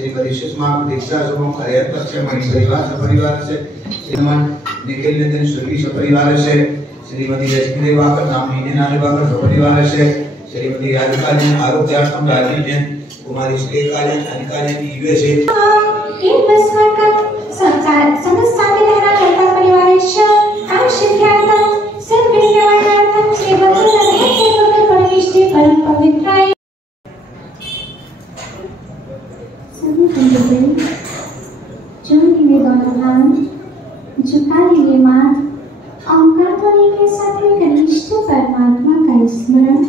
श्रीमती सुषमा दीक्षा समूह हरिहर पक्ष मणि परिवार सपरिवार से श्रीमान निखिल नितिन सुरभि सपरिवार से श्रीमती रश्मि देवाकर नामिनी नालिवाकर सपरिवार से श्रीमती राधिका जैन आरोग्य आश्रम राजीव जैन कुमारी श्रीलेखा जैन अनिका जैन यूएसए समस्त साथीदारांना लता परिवाराच्या आशीर्वादांतम सर्वज्ञानार्थम श्री भगवान सर्व परमेश्वरी परम पवित्राय सभी बंधुओं झुकेंगे दोनों हाथ झुका लेंगे माथ ओंकार ध्वनि के साथ में कनिष्ठ परमात्मा का स्मरण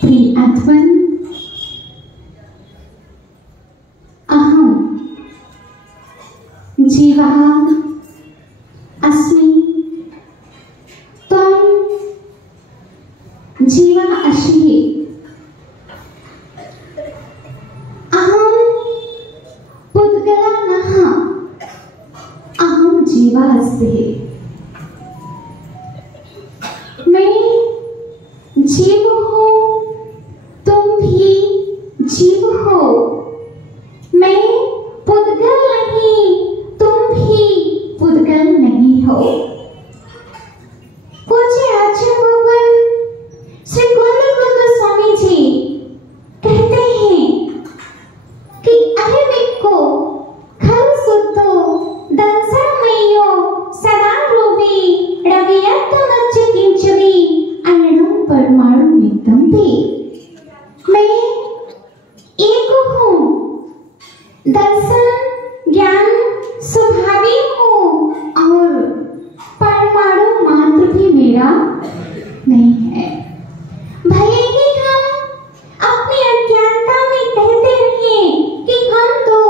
प्रियत्वं अहं जीवः अस्मि, त्वं जीवः असि, अहं पुद्गलः नः, अहं जीवः अस्मि। मैं जीव हूँ, तुम भी जीव हो। मैं पुद्गल नहीं, तुम भी पुद्गल नहीं हो। पूज्य आचार्य भगवान श्री कुंद स्वामी जी कहते हैं कि अरे बिक्को खल सुतो दंसमयो सदा रूपी रवियत्तो नच्च किंचवी अयणम परमाणु नित्यम भी। मैं एक हूँ, दर्शन ज्ञान स्वभावी हूँ और परमाणु मात्र भी मेरा नहीं है। भले ही हम अपनी अज्ञानता में कहते रहे कि हम दो,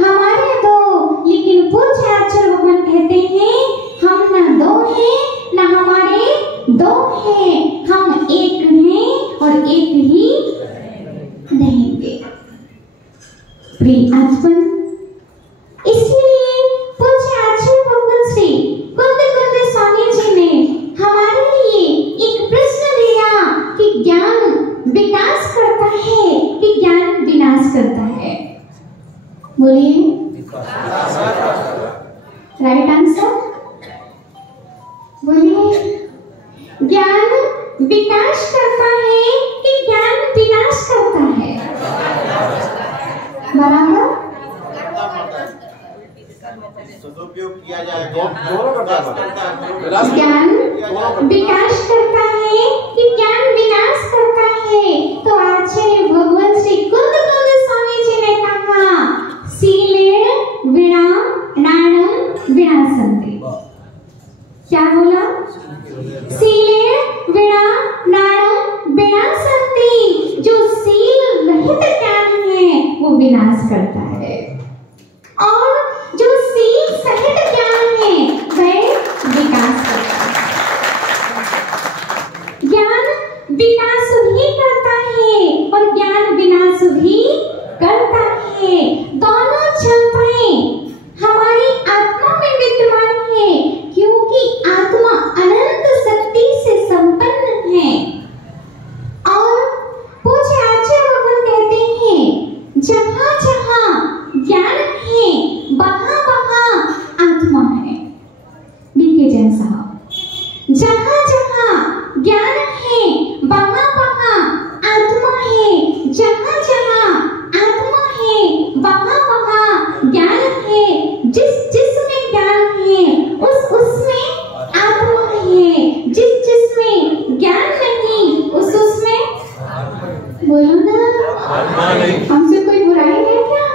हमारे दो, लेकिन पूज्य आचार्य भगवान कहते हैं हम न दो हैं न हमारे दो हैं, हम एक हैं और एक ही रहेंगे। प्रियत्वं इसलिए पूज्य आचार्य भगवान श्री कुंद स्वामी जी ने हमारे लिए एक प्रश्न दिया कि ज्ञान विकास करता है कि ज्ञान विनाश करता है? बोलिए राइट आंसर बोलिए। ज्ञान विकास करता है कि ज्ञान विनाश करता है? बराबर सदुपयोग किया जाएगा। ज्ञान विकास करता है कि ज्ञान विनाश करता है? तो आचार्य भगवान श्री कुंद स्वामी जी ने कहा सीलेन विना नाणम विनाशन्ति। क्या बोला? सीलेन विना नाणम विनाशन्ति। जो सील रहित ज्ञान है वो विनाश करता है और जो सील सहित ज्ञान है वह विकास करता है। ज्ञान विकास भी करता है और ज्ञान विनाश भी करता है। दोनों क्षमताएं हमारी आत्मा में विद्यमान है क्योंकि आत्मा अनंत शक्ति से संपन्न है। और पूज्य आचार्य भगवान कहते हैं जहाँ जहाँ ज्ञान है वहाँ वहाँ आत्मा है। बीके जैन साहब, जहाँ जहाँ ज्ञान है वहाँ वहाँ आत्मा है। जहाँ जहाँ आत्मा है वहाँ वहाँ ज्ञान है। जिस जिसमें ज्ञान है उसमें आत्मा है। जिस जिसमें ज्ञान नहीं उसमें बोलो ना, हमसे कोई बुराई है क्या?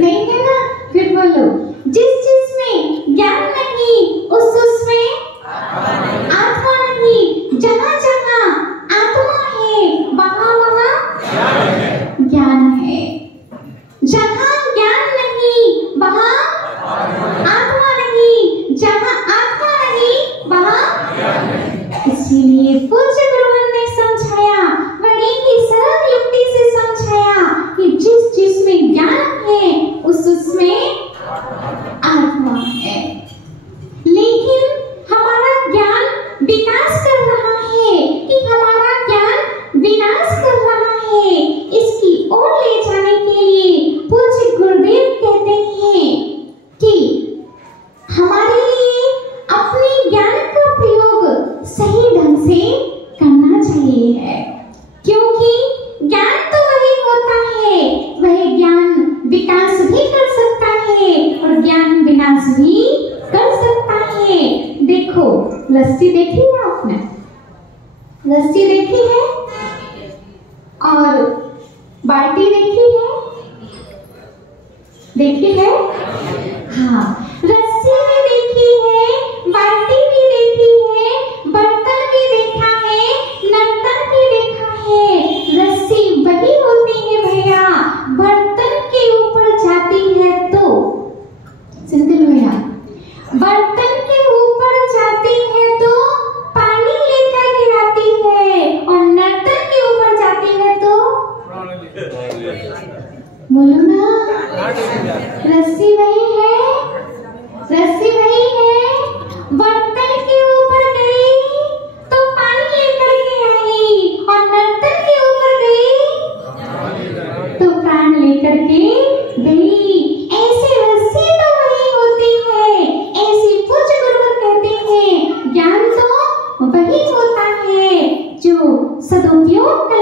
नहीं है ना? फिर बोलो जिस जिसमें ज्ञान नहीं उसमें आत्मा नहीं। जहाँ जहाँ आत्मा है वहाँ वहाँ ज्ञान है। जहाँ ज्ञान नहीं वहाँ आत्मा नहीं। जहाँ आत्मा नहीं वहाँ। इसीलिए पूज्य गुरुवन ने समझाया, बड़ी ही सरल युक्ति से समझाया कि जिस जिसमें ज्ञान है उसमें आत्मा है। लेकिन हमारा ज्ञान विकास कर रहा है कि हमारा ज्ञान विनाश कर रहा है? इसकी ओर ले जाने के लिए पूज्य गुरुदेव कहते हैं कि हमारे लिए अपने ज्ञान का प्रयोग सही ढंग से करना चाहिए है। क्योंकि ज्ञान तो वही होता है, वह ज्ञान विकास भी कर सकता है और ज्ञान विनाश भी कर सकता है। देखो लस्सी देखी है आपने? लस्सी देखी है और बाल्टी देखी है? देखी है? हाँ, लस्सी भी देखी है, बाल्टी भी देखी है, बर्तन भी देखा है, नर्तन भी देखा है,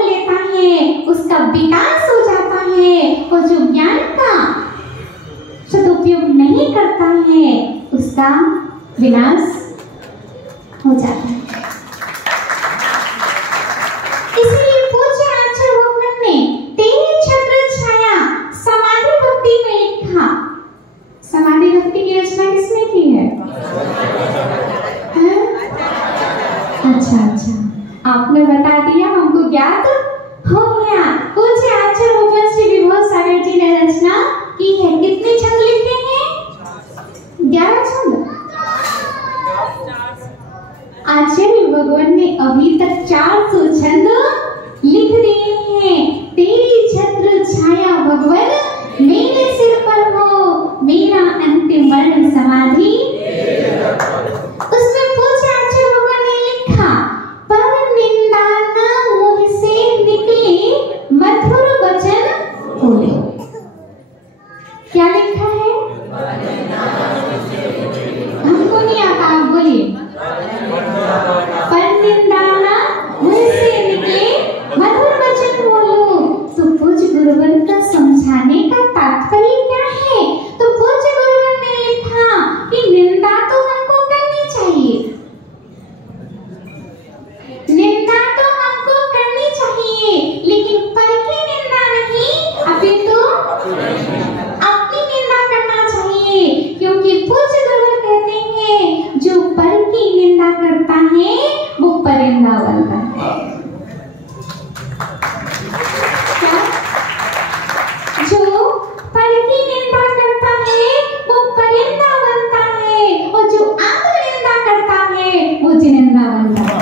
कर लेता है उसका विकास हो जाता है, और जो ज्ञान का सदुपयोग नहीं करता है उसका विनाश हो जाता है। इसलिए पूज्य आचार्य भगवान ने तेरी छत्र छाया समाधि भक्ति में लिखा। समाधि भक्ति की रचना किसने की है? अच्छा, आपने बता दिया, हमको ज्ञात हो गया। पूज्य आचार्य भगवान श्री विभो सागर जी ने रचना की है। कितने छंद लिखे हैं? 11 छंद। आचार्य भगवान ने अभी तक 400 छंद लिख दिए हैं। तेरी छत्र छाया भगवान मेरे सिर पर हो, मेरा अंतिम वर्ण समाधि। उसमें पूज्य आचार्य भगवान ने लिखा, पर निंदा न मुंह से निकले मधुर वचन बोले। क्या लिखा है? हमको नहीं आता, आप बोलिए। पर निंदा न मुंह से निकले मधुर वचन बोलो। तो पूज्य गुरुवर का समझाने का तात्पर्य क्या है? तो पूज्य गुरुवर ने लिखा कि निंदा तो हमको करनी चाहिए, निंदा तो हमको करनी चाहिए, लेकिन पर की निंदा नहीं, अपितु अपनी निंदा करना चाहिए। क्योंकि पूज्य गुरुवर कहते हैं जो पर की निंदा करता है वो परिंदा बनता है। क्या? जो पर की निंदा करता है वो परिंदा बनता है, और जो आत्मनिंदा करता है वो जिनिंदा बनता है।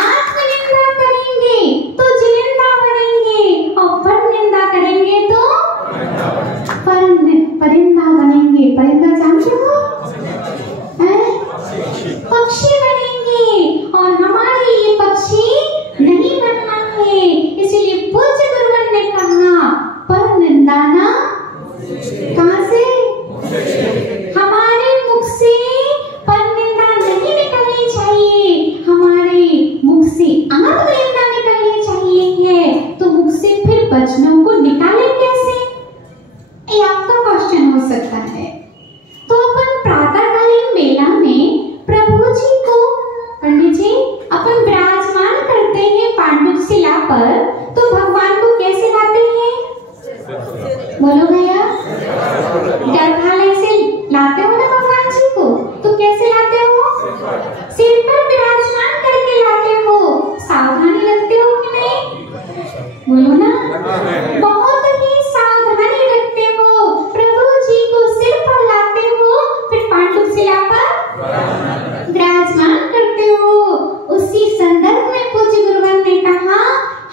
आत्मनिंदा करेंगे तो जिनिंदा बनेंगे, और पर निंदा करेंगे तो परिंदा बनेंगे। परिंदा जानते हो? पक्षी बनेंगे, और हमारे लिए पक्षी नहीं बनना है। इसलिए पूज्य गुरुवर ने कहा पर निंदा ना कहां से? हमारे मुख से पर निंदा नहीं निकलनी चाहिए, हमारे मुख से आत्मनिंदा निकलनी चाहिए है। तो मुख से फिर वचनों को निकाले कैसे? ये आपका क्वेश्चन हो सकता है। तो अपन प्रातःकालीन बेला में प्रभु जी को, पंडित जी, अपन विराजमान करते हैं पांडुप शिला पर, तो भगवान को कैसे लाते हैं? बोलो भैया, गर्भालय से लाते हो ना भगवान जी को? तो कैसे लाते हो? सिर पर विराजमान करके लाते हो। सावधानी रखते हो कि नहीं? बोलो ना, बहुत ही सावधानी रखते हो। प्रभु जी को सिर पर लाते हो, फिर पांडुप शिला पर विराजमान करते हो। उसी संदर्भ में पूज्य गुरुवर ने कहा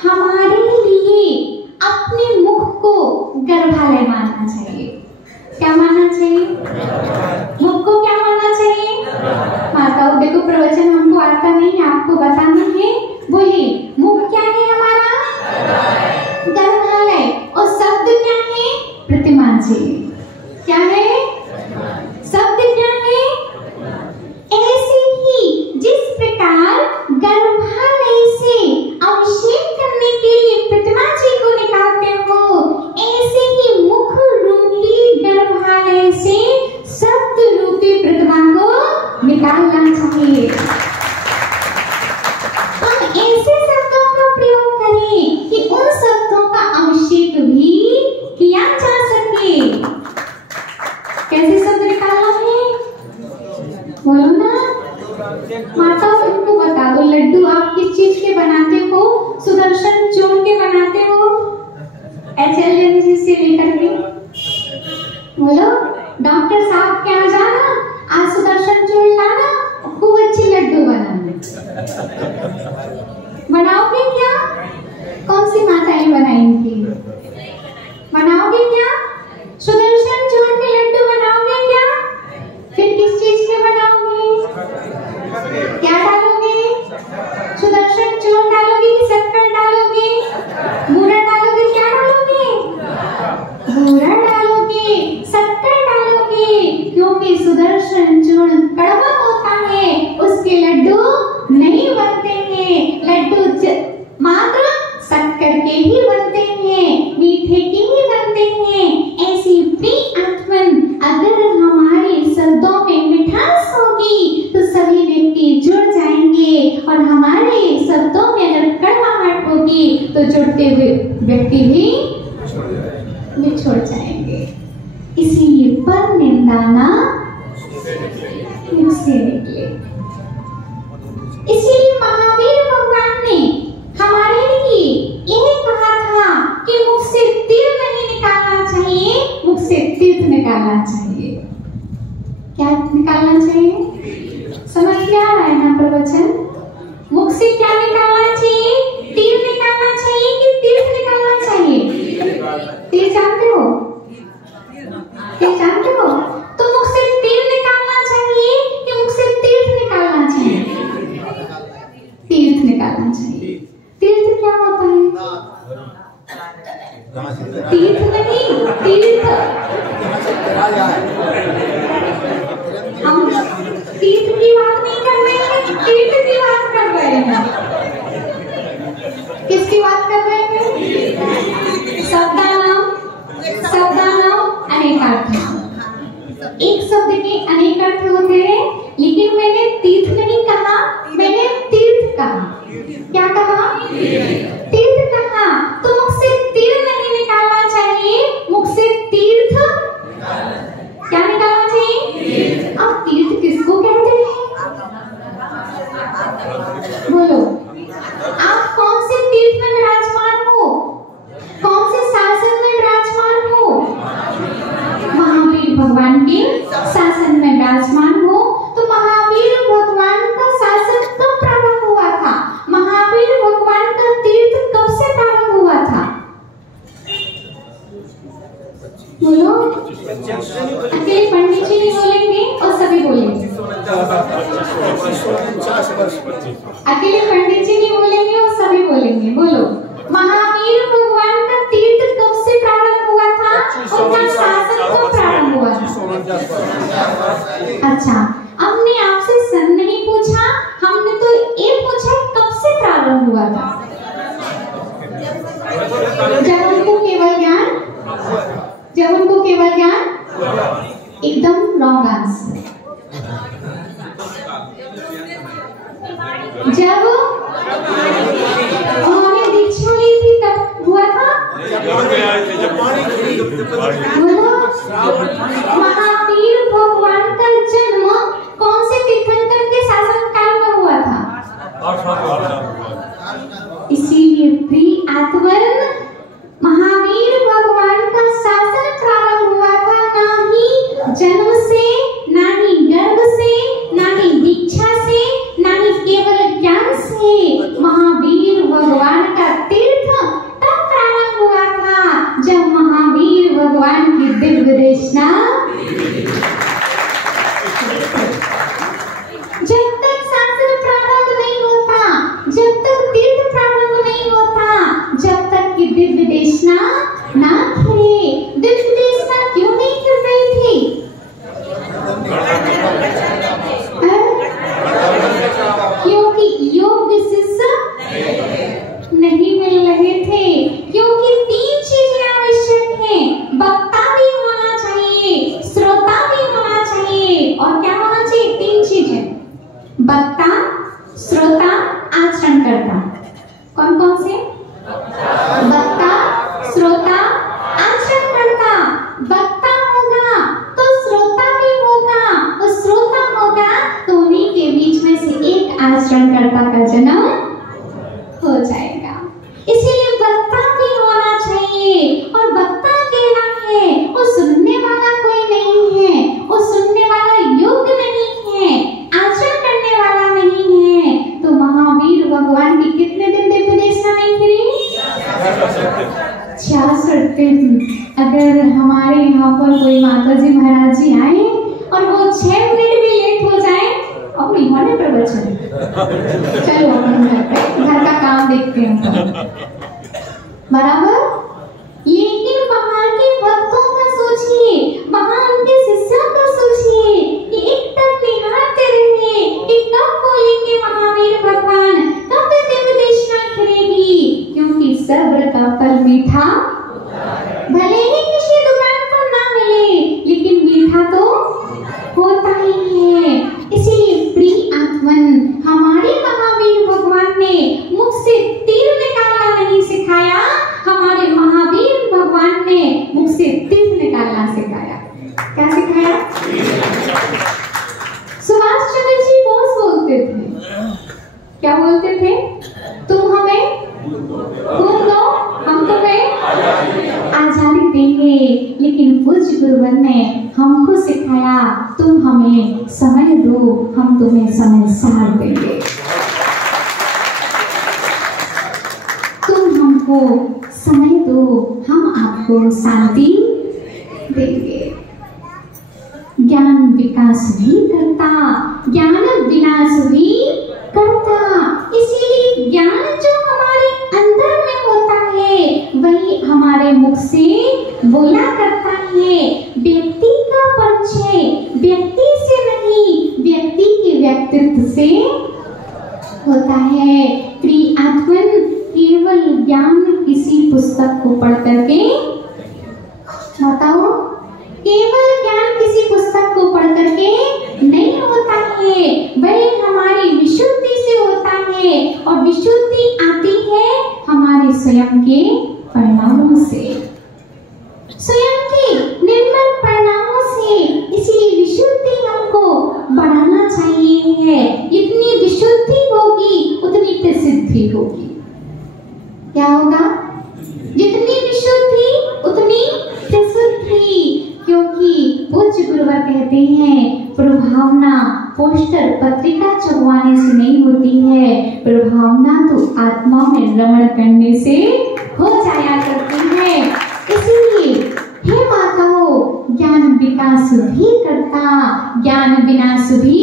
हमारे लिए अपने मुख को गर्भालय मानना चाहिए। क्या मानना चाहिए? मुख को क्या मानना चाहिए? माताओं देखो, प्रवचन हमको आता नहीं, आपको बताना है। बोलिए, मुख क्या है हमारा? गर्भालय। और शब्द क्या है? प्रतिमान जी। क्या है? शब्द क्या है? ऐसे ही जिस प्रकार गर्भालय से अभिषेक करने के लिए प्रतिमा जी को निकालते हो, ऐसे ही मुख रूपी गर्भालय से शब्द रूपी प्रतिमा को निकालना चाहिए। हम ऐसे शब्दों का प्रयोग करें कि उन शब्दों का अभिषेक भी किया जा सके। कैसे शब्द निकालना है? बोलो ना माता, तुमको बता दो, लड्डू आप किस चीज के बनाते हो? सुदर्शन चूर्ण के बनाते हो? HLM से लेकर के बोलो, डॉक्टर साहब के यहाँ जाना, आज सुदर्शन चूर्ण लाना, खूब अच्छी लड्डू बनाना। बनाओगे क्या? कौन सी माताएं बनाएंगी? बनाओगे क्या? सुदर्शन चूर्ण के लड्डू बनाओगे क्या? फिर किस चीज के बनाओगे? क्या डालोगे? सुदर्शन चूर्ण डालोगे कि शक्कर डालोगे? बूरा डालोगे? क्या डालोगे? बूरा डालोगे, शक्कर डालोगे, क्योंकि सुदर्शन चूर्ण कड़वा होता है, उसके लड्डू नहीं बनते हैं। और हमारे शब्दों में अगर कड़वाहट होगी तो जुड़ते हुए व्यक्ति भी छोड़ जाएंगे। इसीलिए पर निंदा ना मुख से निकले। इसीलिए महावीर भगवान ने हमारे लिए यही कहा था कि मुख से तीर नहीं निकालना चाहिए, मुख से तीर्थ निकालना चाहिए। क्या निकालना चाहिए? समझ में आ रहा है ना प्रवचन? मुख से क्या निकालना चाहिए? तीर निकालना चाहिए कि तीर्थ निकालना चाहिए? तीर जानते हो? तीर जानते हो? तो मुख से तीर निकालना चाहिए कि मुख से तीर्थ निकालना चाहिए? तीर्थ निकालना चाहिए। तीर्थ क्या होता है? तीर्थ नहीं, तीर्थ। हम तीर्थ की बात नहीं कर रहे हैं, तीर्थ की बात कर रहे हैं। किसकी बात कर रहे हैं? शब्दानाम अनेकार्थम। एक शब्द के अनेक अर्थ होते हैं, लेकिन मैंने तीर्थ नहीं कहा, मैंने तीर्थ कहा। क्या कहा? तीर्थ कहा। तो मुख से तीर नहीं निकालना चाहिए, मुख से तीर्थ क्या निकालना चाहिए? अब तीर्थ किसको कहते हैं? बोलो, आप कौन से तीर्थ में विराजमान हो? कौन से शासन में विराजमान हो? महावीर भगवान के शासन में विराजमान हो। तो महावीर भगवान का शासन कब प्रारंभ हुआ था? महावीर भगवान का तीर्थ कब से प्रारंभ हुआ था? बोलो। अकेले पंडित जी नहीं बोलेंगे और सभी बोलेंगे। अकेले पंडित जी नहीं बोलेंगे और सभी बोलेंगे। बोलो, महावीर भगवान का तीर्थ कब से प्रारंभ हुआ था? उनका शासन कब प्रारंभ हुआ था? अच्छा, हमने आपसे सन नहीं पूछा, हमने तो ये पूछा कब से प्रारंभ हुआ था। जब उनको केवल ज्ञान, जब उनको केवल ज्ञान, एकदम रॉन्ग आंसर। जब उन्होंने दीक्षा ली थी तब हुआ था। महावीर भगवान का जन्म कौन से तीर्थंकर के शासन काल में हुआ था? इसीलिए प्रिय आत्मन, महावीर भगवान का शासन प्रारंभ हुआ था ना ही जन्म से, ना ही गर्भ से, ना ही दीक्षा से, ना ही केवल ज्ञान से। महावीर भगवान का तीर्थ तब प्रारंभ हुआ था जब महावीर भगवान की दिव्य देशना, जब तक शासन प्रारंभ नहीं होता, जब तक तीर्थ प्रारंभ नहीं होता, जब तक कि दिव्य देशना ना खिले। दिव्य देशना क्यों नहीं खिल रही थी? क्योंकि योग्य शिष्य नहीं मिल रहे थे। क्योंकि तीन चीजें आवश्यक हैं, वक्ता भी होना चाहिए, श्रोता भी होना चाहिए, और क्या होना चाहिए? तीन चीजें, वक्ता, श्रोता, आचरणकर्ता। कौन कौन से? वक्ता, श्रोता, आचरणकर्ता। वक्ता होगा तो श्रोता भी होगा, और श्रोता होगा तो उन्हीं के बीच में से एक आचरणकर्ता का जन्म हो जाएगा। इसीलिए वक्ता भी होना चाहिए, और वक्ता अकेला है, वो सुनने वाला कोई नहीं है, वो सुनने वाला योग्य नहीं है, आचरण करने वाला नहीं है। तो महावीर भगवान की कितने दिन दिव्य देशना नहीं खिली? 66 दिन। अगर हमारे यहाँ पर कोई माता जी महाराज जी आए और वो 6 मिनट भी लेट हो जाए, अब नहीं होने प्रवचन, चलो अपन घर का काम देखते हैं, बराबर। लेकिन वहाँ के भक्तों का सोचिए, वहाँ उनके शिष्यों का सोचिए कि एक तक निहारते रहे कि कब बोलेंगे महावीर भगवान, कब दिव्य देशना खिलेगी। क्योंकि सब्र का फल मीठा, भले ही किसी दुकान पर ना मिले, लेकिन मीठा तो होता ही है। इसीलिए प्रिय आत्मन, हमारे महावीर थे, तुम हमें खून दो, हम तुम्हें आजादी देंगे। लेकिन पूज्य गुरुवर ने हमको सिखाया, तुम हमें समय दो, हम तुम्हें समय सार देंगे। तुम हमको समय दो, हम आपको शांति देंगे। ज्ञान विकास भी करता, ज्ञान विनाश भी करता। इसीलिए ज्ञान जो हमारे अंदर में होता है वही हमारे मुख से बोला करता है। व्यक्ति का परिचय व्यक्ति से नहीं, व्यक्ति के व्यक्तित्व से होता है। प्रिय आत्मन, केवल ज्ञान किसी पुस्तक को पढ़ करके बताओ, केवल ज्ञान किसी पुस्तक को पढ़ करके नहीं होता है, वह हमारी विशुद्धि से होता है। और विशुद्धि आती है हमारे स्वयं के परिणामों से, स्वयं के निर्मल परिणामों से। इसलिए विशुद्धि हमको बढ़ाना चाहिए है। जितनी विशुद्धि होगी उतनी प्रसिद्धि होगी। क्या होगा? जितनी विशुद्धि उतनी प्रसिद्धि। क्योंकि पूज्य गुरुवर कहते हैं, प्रभावना पोस्टर पत्रिका छपवाने से नहीं होती है, प्रभावना तो आत्मा में रमण करने से हो जाया करती है। इसीलिए हे माताओं, ज्ञान विकास भी करता, ज्ञान विनाश भी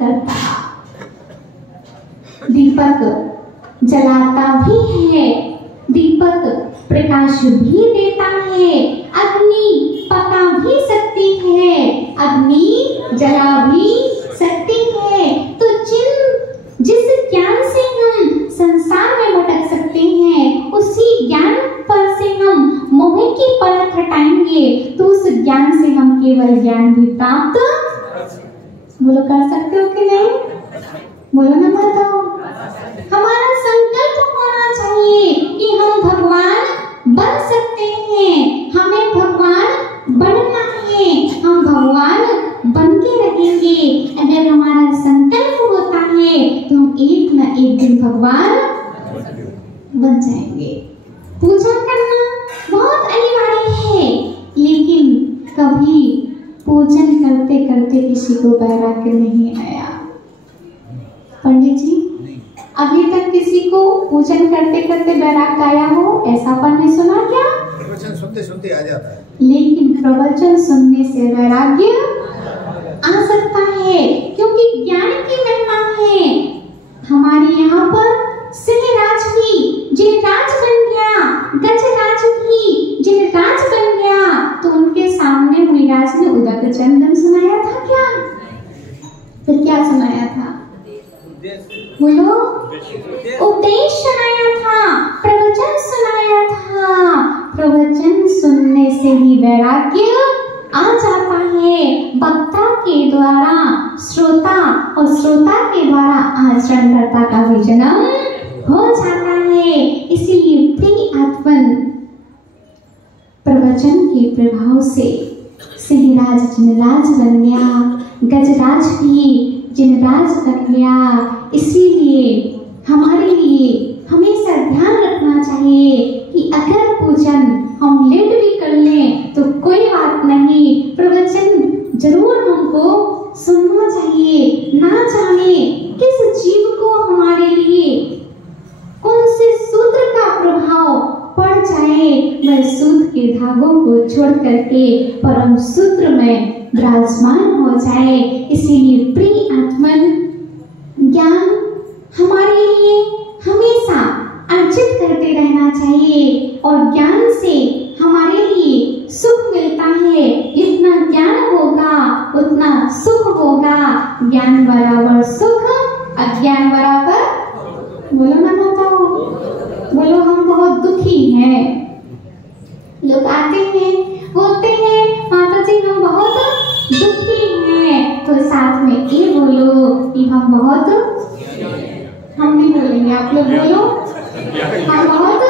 करता। दीपक जलाता भी है, दीपक प्रकाश भी देता है, अग्नि पका भी सकती है, अग्नि जला भी सकती है। तो जिस ज्ञान से हम संसार में भटक सकते हैं, उसी ज्ञान पर से हम मोह की परत हटाएंगे, तो उस ज्ञान से हम केवल ज्ञान भी प्राप्त बोलो कर सकते हो कि नहीं? बोलो ना बताओ। हमारा संकल्प होना चाहिए कि हम भगवान बन सकते हैं, हमें भगवान बनना है, हम भगवान बन के रहेंगे। अगर हमारा संकल्प होता है तो हम एक न एक दिन भगवान बन जाएंगे। पूजा करना बहुत अनिवार्य है, लेकिन कभी पूजन करते करते किसी को वैराग्य नहीं आया। पंडित जी, अभी तक किसी को पूजन करते करते वैराग्य आया हो, ऐसा आपने सुना क्या? प्रवचन सुनते सुनते आ जाता है। लेकिन प्रवचन सुनने से वैराग्य आ सकता है, क्योंकि ज्ञान की महिमा है। हमारे यहाँ पर सिंहराज भी जिनराज बन गया, गजराज भी जिनराज बन गया, तो उनके सामने मुनिराज ने उदक चंदन सुनाया था क्या? फिर क्या सुनाया था? बोलो, उपदेश सुनाया था, प्रवचन सुनाया था। प्रवचन सुनने से ही वैराग्य आ जाता है। वक्ता के द्वारा श्रोता और श्रोता के द्वारा आचरणकर्ता का भी जन्म हो जाता है। इसीलिए प्रिय आत्मन, प्रवचन के प्रभाव से सिंहराज जिनराज बन गया, गजराज भी जिनराज बन गया। इसीलिए हमारे लिए हमेशा ध्यान रखना चाहिए कि अगर पूजन हम लेट भी कर लें तो कोई बात नहीं, प्रवचन जरूर हमको सुनना चाहिए। ना जाने किस जीव को हमारे लिए कौन से सूत्र का प्रभाव पड़ जाए, वह सूत्र के धागों को छोड़ करके परम सूत्र में विराजमान हो जाए। इसीलिए प्रिय आत्मन, ज्ञान हमारे लिए हमेशा अर्जित करते रहना चाहिए, और ज्ञान से हमारे लिए सुख मिलता है। जितना ज्ञान होगा उतना सुख होगा। ज्ञान बराबर सुख, अज्ञान बराबर बोलो ना बताओ, बोलो हम बहुत दुखी हैं। लोग आते हैं बोलते हैं माता जी हम बहुत दुखी हैं, तो साथ में ये बोलो कि हम बहुत, हम नहीं बोलेंगे, आप लोग बोलो, हम बहुत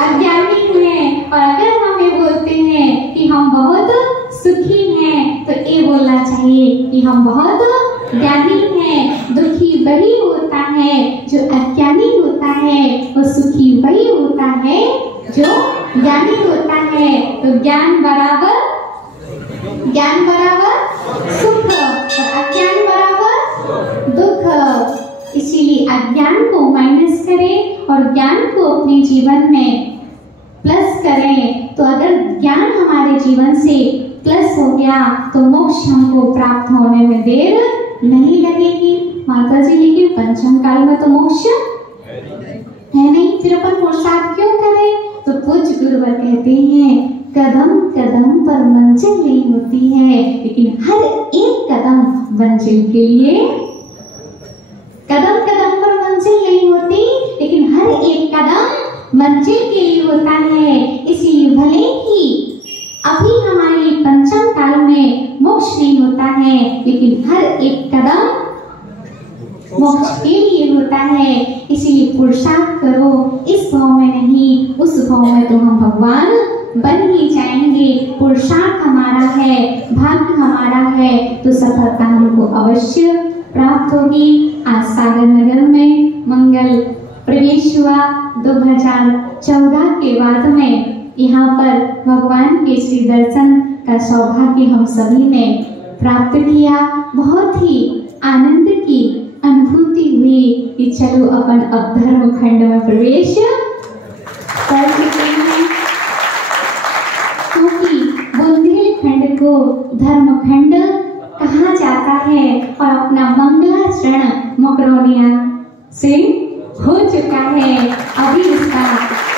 अज्ञानी हैं। और अगर हम ये बोलते हैं कि हम बहुत सुखी हैं, तो ये बोलना चाहिए कि हम बहुत ज्ञानी हैं। दुखी वही होता है जो अज्ञानी होता है, और सुखी वही होता है जो ज्ञानी होता है। तो ज्ञान बराबर सुख और अज्ञान बराबर दुख। इसीलिए अज्ञान को माइनस करें और ज्ञान को अपने जीवन में प्लस करें। तो अगर ज्ञान हमारे जीवन से प्लस हो गया तो मोक्ष हमको प्राप्त होने में देर नहीं लगेगी। माता जी, लेकिन पंचम काल में तो मोक्ष है नहीं, फिर अपन पुरुषार्थ क्यों करें? तो पूज्य गुरुवर कहते हैं कदम कदम पर मंजिल नहीं होती है, लेकिन हर एक कदम मंजिल के लिए, कदम कदम पर मंजिल नहीं होती, लेकिन हर एक कदम मंजिल के लिए होता है। इसलिए भले ही अभी हमारे पंचम काल में मोक्ष नहीं होता है, लेकिन हर एक कदम मोक्ष के लिए होता है। इसीलिए पुरुषार्थ करो, इस भाव में नहीं उस भाव में तो हम भगवान बन ही जाएंगे। पुरुषार्थ हमारा है, भाग्य हमारा है, तो सफलता हमको अवश्य प्राप्त होगी। आज सागर नगर में मंगल प्रवेश हुआ 2014 के बाद में। यहाँ पर भगवान के श्री दर्शन का सौभाग्य हम सभी ने प्राप्त किया। बहुत ही आनंद की अनुभूति हुई कि चलो अपन अब धर्म खंड में प्रवेश कर चुके हैं, क्योंकि बुंदेलखंड को धर्म खंड कहा जाता है और अपना मंगलाचरण मकरोनिया से हो चुका है। अभी इसका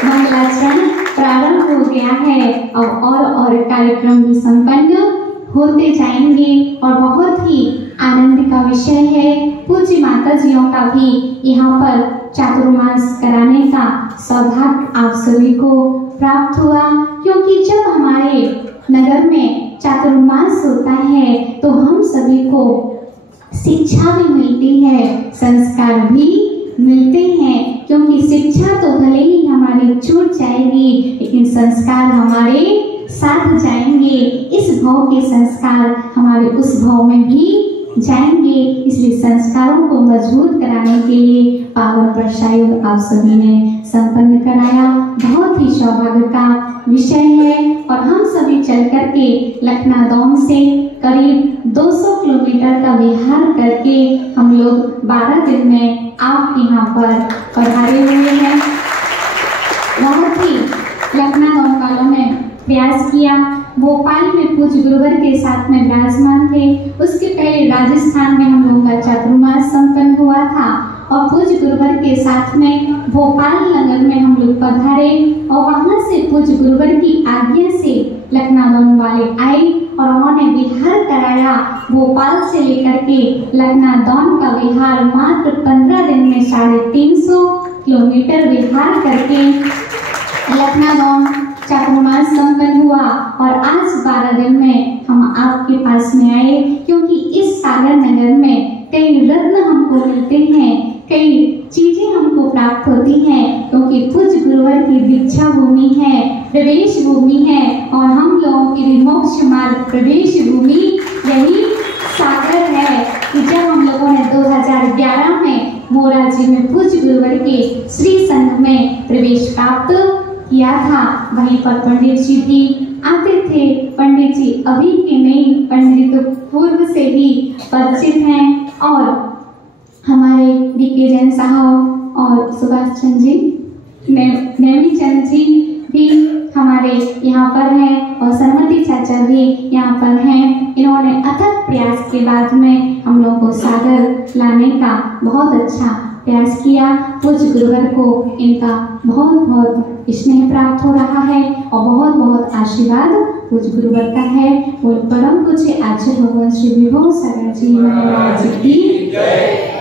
मंगलाचरण प्रारंभ हो गया है और कार्यक्रम भी संपन्न होते जाएंगे और बहुत ही आनंद का विषय है। पूज्य माता जियों का भी यहाँ पर चातुर्मास कराने का सौभाग्य आप सभी को प्राप्त हुआ, क्योंकि जब हमारे नगर में चातुर्मास होता है तो हम सभी को शिक्षा भी मिलती है, संस्कार भी मिलते हैं। क्योंकि शिक्षा तो भले ही हमारी छूट जाएगी, लेकिन संस्कार हमारे साथ जाएंगे। इस भाव के संस्कार हमारे उस भाव में भी जाएंगे। इसलिए संस्कारों को मजबूत कराने के लिए पावन प्रसाद आप सभी ने संपन्न कराया। बहुत ही सौभाग्य का विषय है और हम सभी चल करके लखनादौन से करीब 200 किलोमीटर का विहार करके हम लोग 12 दिन में आप यहाँ पर पधारे हुए हैं। बहुत ही लखनादौन वालों ने प्रयास किया। भोपाल में पूज्य गुरुवर के साथ में विराजमान थे। उसके पहले राजस्थान में हम लोगों का चातुर्मास संपन्न हुआ था और पूज्य गुरुवर के साथ में भोपाल नगर में हम लोग पधारे और वहां से पूज्य गुरुवर की आज्ञा से लखनादौन वाले आए और उन्होंने विहार कराया। भोपाल से लेकर के लखनादौन का विहार मात्र 15 दिन में 350 किलोमीटर विहार करके लखनादौन चातुर्मास संपन्न हुआ और आज 12 दिन में हम आपके पास में आए, क्योंकि इस सागर नगर में कई रत्न हमको मिलते हैं, कई चीजें हमको प्राप्त होती हैं, क्योंकि पूज्य गुरुवर की दीक्षा भूमि है, प्रवेश भूमि है और हम लोगों के लिए मोक्ष मार्ग प्रवेश भूमि यही सागर है। कि जब हम लोगों ने 2011 में मोराजी में पूज्य गुरुवर के श्री संघ में प्रवेश प्राप्त किया था, वहीं पर पंडित जी भी आते थे। पंडित जी अभी के नहीं, पंडित जी तो पूर्व से ही परिचित हैं और हमारे डीके जैन साहब और सुभाष चंद्र जी, नेमी चंद जी भी हमारे यहाँ पर हैं और सरमती चाचा भी यहाँ पर हैं। इन्होंने अथक प्रयास के बाद में हम लोगों को सागर लाने का बहुत अच्छा प्रयास किया। पूज्य गुरुवर को इनका बहुत बहुत स्नेह प्राप्त हो रहा है और बहुत बहुत आशीर्वाद पूज्य गुरुवर का है। वो परम पूज्य आचार्य भगवान श्री विभव सागर जी महाराज की जय।